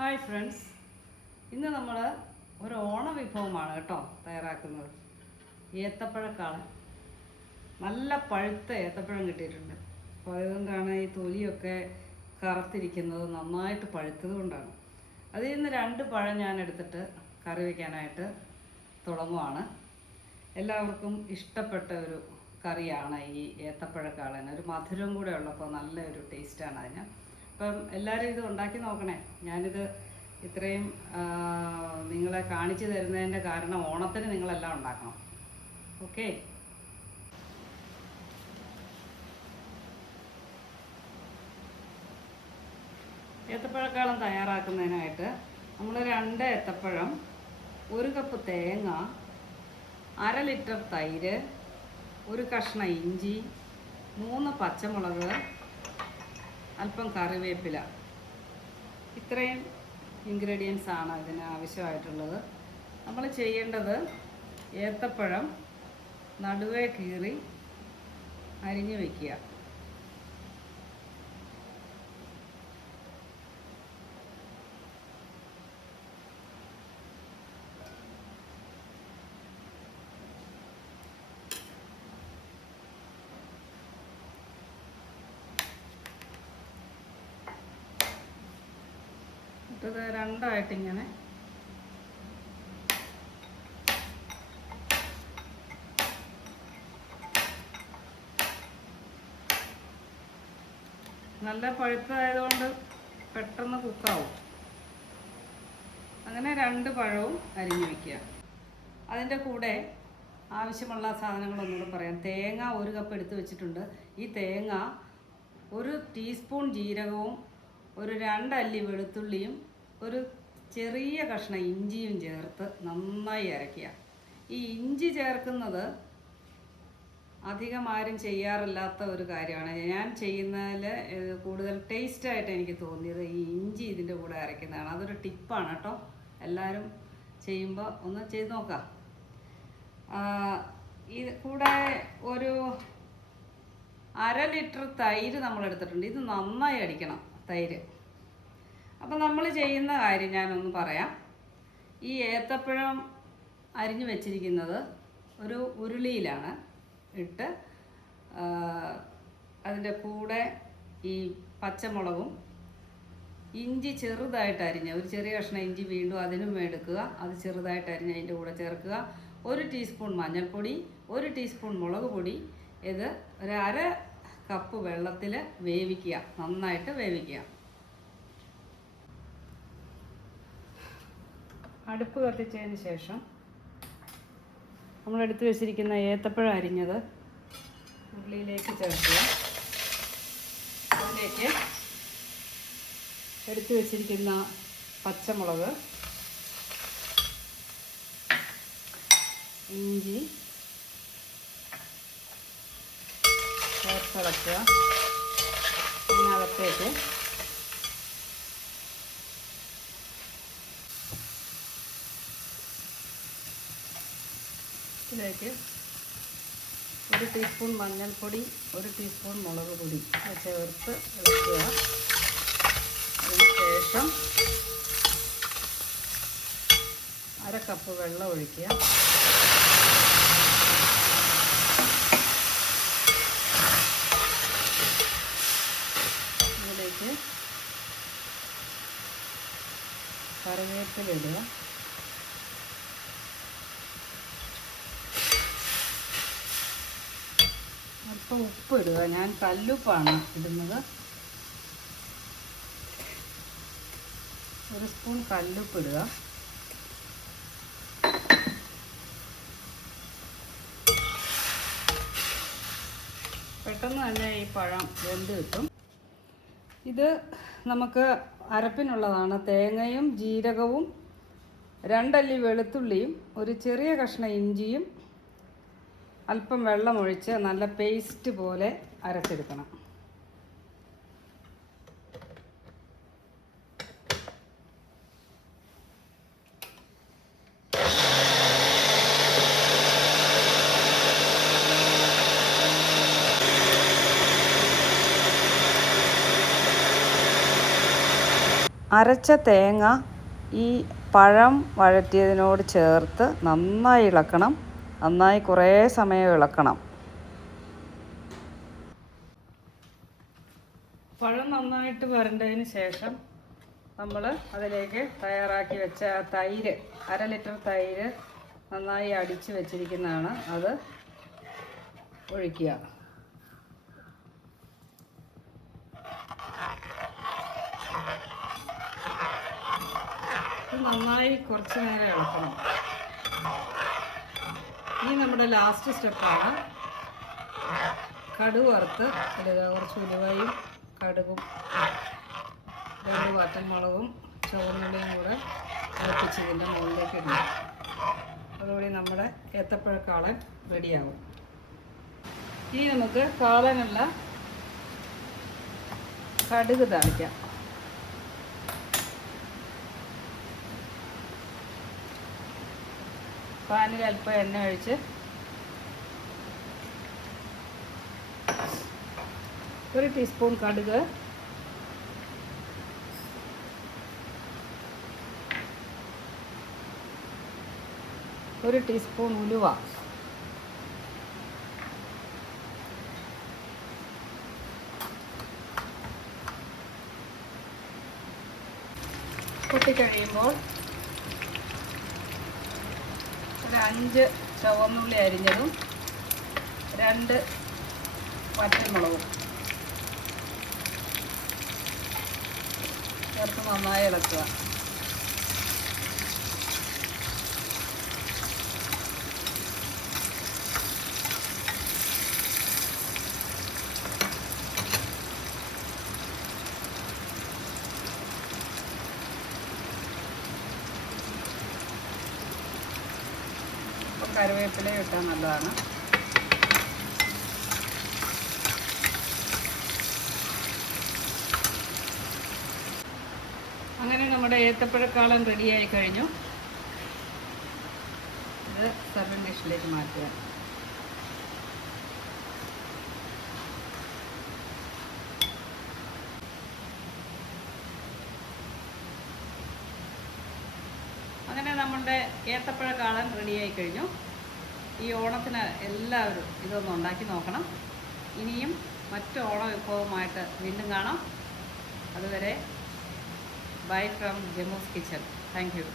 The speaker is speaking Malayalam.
ഹായ് ഫ്രണ്ട്സ്, ഇന്ന് നമ്മൾ ഒരു ഓണ വിഭവമാണ് കേട്ടോ തയ്യാറാക്കുന്നത്. ഏത്തപ്പഴക്കാളൻ. നല്ല പഴുത്ത ഏത്തപ്പഴം കിട്ടിയിട്ടുണ്ട്. അപ്പോൾ അതുകൊണ്ടാണ് ഈ തൊലിയൊക്കെ കറുത്തിരിക്കുന്നത്, നന്നായിട്ട് പഴുത്തത് കൊണ്ടാണ്. അതിൽ നിന്ന് 2 പഴം ഞാൻ എടുത്തിട്ട് കറി വയ്ക്കാനായിട്ട് തുടങ്ങുവാണ്. എല്ലാവർക്കും ഇഷ്ടപ്പെട്ട ഒരു കറിയാണ് ഈ ഏത്തപ്പഴക്കാളൻ. ഒരു മധുരം കൂടെ ഉള്ളപ്പോൾ നല്ലൊരു ടേസ്റ്റാണ് അതിന്. അപ്പം എല്ലാവരും ഇത് ഉണ്ടാക്കി നോക്കണേ. ഞാനിത് ഇത്രയും നിങ്ങളെ കാണിച്ചു തരുന്നതിൻ്റെ കാരണം ഓണത്തിന് നിങ്ങളെല്ലാം ഉണ്ടാക്കണം. ഓക്കെ, ഏത്തപ്പഴക്കാളം തയ്യാറാക്കുന്നതിനായിട്ട് നമ്മൾ 2 ഏത്തപ്പഴം, 1 കപ്പ് തേങ്ങ, 1/2 ലിറ്റർ തൈര്, 1 കഷ്ണം ഇഞ്ചി, 3 പച്ചമുളക്, അല്പം കറിവേപ്പില, ഇത്രയും ഇൻഗ്രീഡിയൻസ് ആണ് ഇതിന് ആവശ്യമായിട്ടുള്ളത്. നമ്മൾ ചെയ്യേണ്ടത് ഏത്തപ്പഴം നടുവേ കീറി അരിഞ്ഞു വയ്ക്കുക. ഇത് 2ആയിട്ടിങ്ങനെ നല്ല പഴുത്തതായതുകൊണ്ട് പെട്ടെന്ന് കുക്കാവും. അങ്ങനെ 2 പഴവും അരിഞ്ഞു വയ്ക്കുക. അതിൻ്റെ കൂടെ ആവശ്യമുള്ള സാധനങ്ങളൊന്നുകൂടെ പറയാം. തേങ്ങ 1 കപ്പ് എടുത്ത് വെച്ചിട്ടുണ്ട്. ഈ തേങ്ങ 1 ടീസ്പൂൺ ജീരകവും 2 അല്ലി വെളുത്തുള്ളിയും 1 ചെറിയ കഷ്ണം ഇഞ്ചിയും ചേർത്ത് നന്നായി അരയ്ക്കുക. ഈ ഇഞ്ചി ചേർക്കുന്നത് അധികം ആരും ചെയ്യാറില്ലാത്ത ഒരു കാര്യമാണ്. ഞാൻ ചെയ്യുന്നതിൽ കൂടുതൽ ടേസ്റ്റായിട്ട് എനിക്ക് തോന്നിയത് ഈ ഇഞ്ചി ഇതിൻ്റെ കൂടെ അരയ്ക്കുന്നതാണ്. അതൊരു ടിപ്പാണ് കേട്ടോ. എല്ലാവരും ചെയ്യുമ്പോൾ ഒന്ന് ചെയ്ത് നോക്കാം. ഇത് കൂടെ 1/2 ലിറ്റർ തൈര് നമ്മൾ എടുത്തിട്ടുണ്ട്. ഇത് നന്നായി അടിക്കണം തൈര്. അപ്പം നമ്മൾ ചെയ്യുന്ന കാര്യം ഞാനൊന്ന് പറയാം. ഈ ഏത്തപ്പഴം അരിഞ്ഞു വെച്ചിരിക്കുന്നത് ഒരു ഉരുളിയിലാണ് ഇട്ട്, അതിൻ്റെ കൂടെ ഈ പച്ചമുളകും ഇഞ്ചി ചെറുതായിട്ട് അരിഞ്ഞ 1 ചെറിയ കഷ്ണം ഇഞ്ചി വീണ്ടും അതിനും എടുക്കുക. അത് ചെറുതായിട്ട് അരിഞ്ഞ് അതിൻ്റെ കൂടെ ചേർക്കുക. 1 ടീസ്പൂൺ മഞ്ഞൾപ്പൊടി, 1 ടീസ്പൂൺ മുളക് പൊടി. ഇത് 1/2 കപ്പ് വെള്ളത്തിൽ വേവിക്കുക, നന്നായിട്ട് വേവിക്കുക. അടുപ്പ് കത്തിച്ചതിന് ശേഷം നമ്മളെടുത്ത് വെച്ചിരിക്കുന്ന ഏത്തപ്പഴം അരിഞ്ഞത് ഉരുളിയിലേക്ക് ചേർക്കുക. അതിലേക്ക് എടുത്ത് വെച്ചിരിക്കുന്ന പച്ചമുളക്, ഇഞ്ചി ചേർത്തിളക്കുക. ഇതിനകത്തേക്ക് ഇതിലേക്ക് 1 ടീസ്പൂൺ മഞ്ഞൾപ്പൊടി, 1 ടീസ്പൂൺ മുളക് പൊടി ചേർത്ത് ഇളക്കുക. അതിനുശേഷം 1/2 കപ്പ് വെള്ളം ഒഴിക്കുക. ഇതിലേക്ക് കറിവേപ്പില ഇടുക. അല്പം ഉപ്പ് ഇടുക. ഞാൻ കല്ലുപ്പാണ് ഇടുന്നത്. 1 സ്പൂൺ കല്ലുപ്പ് ഇടുക. പെട്ടെന്ന് തന്നെ ഈ പഴം വെന്ത് കിട്ടും. ഇത് നമുക്ക് അരപ്പിനുള്ളതാണ്. തേങ്ങയും ജീരകവും 2 അല്ലി വെളുത്തുള്ളിയും 1 ചെറിയ കഷ്ണം ഇഞ്ചിയും അല്പം വെള്ളമൊഴിച്ച് നല്ല പേസ്റ്റ് പോലെ അരച്ചെടുക്കണം. അരച്ച തേങ്ങ ഈ പഴം വഴറ്റിയതിനോട് ചേർത്ത് നന്നായി ഇളക്കണം. നന്നായി കുറേ സമയം ഇളക്കണം. പഴം നന്നായിട്ട് വരണ്ടതിന് ശേഷം നമ്മൾ അതിലേക്ക് തയ്യാറാക്കി വെച്ച തൈര്, 1/2 ലിറ്റർ തൈര് നന്നായി അടിച്ച് വെച്ചിരിക്കുന്നതാണ്, അത് ഒഴിക്കുക. നന്നായി കുറച്ച് നേരം ഇളക്കണം. ഇനി നമ്മുടെ ലാസ്റ്റ് സ്റ്റെപ്പാണ് കടുക് വറുത്ത് ഇടുക. കുറച്ച് ഉലുവയും കടുകും 2 വറ്റൽമുളകും ചുവന്നുള്ളിയും കൂടെ ഇളപ്പിച്ച് ഇതിൻ്റെ മുകളിലേക്ക് ഇടുക. അതുകൂടി നമ്മുടെ ഏത്തപ്പഴക്കാളൻ റെഡിയാവും. ഇനി നമുക്ക് കാളനുള്ള കടുക് താളിക്കാം. പാനിൽ അല്പം എണ്ണ ഒഴിച്ച് 1 ടീസ്പൂൺ കടുക്, 1 ടീസ്പൂൺ ഉലുവ, പൊട്ടിക്കഴിയുമ്പോൾ 5 ചുവന്നുള്ളി അരിഞ്ഞതും 2 വറ്റൽമുളകും ചേർത്ത് നന്നായി ഇളക്കുക. കറിവേപ്പില ഇട്ടാൽ നല്ലതാണ്. അങ്ങനെ നമ്മുടെ ഏത്തപ്പഴക്കാളൻ റെഡിയായി കഴിഞ്ഞു. ഇത് സർവിംഗ് ഡിഷിലേക്ക് മാറ്റുക. അങ്ങനെ നമ്മുടെ ഏത്തപ്പഴക്കാളൻ റെഡിയായി കഴിഞ്ഞു. ഈ ഓണത്തിന് എല്ലാവരും ഇതൊന്ന് ഉണ്ടാക്കി നോക്കണം. ഇനിയും മറ്റ് ഓണ വിഭവമായിട്ട് വീണ്ടും കാണാം. അതുവരെ bye from Jammu's kitchen. Thank U.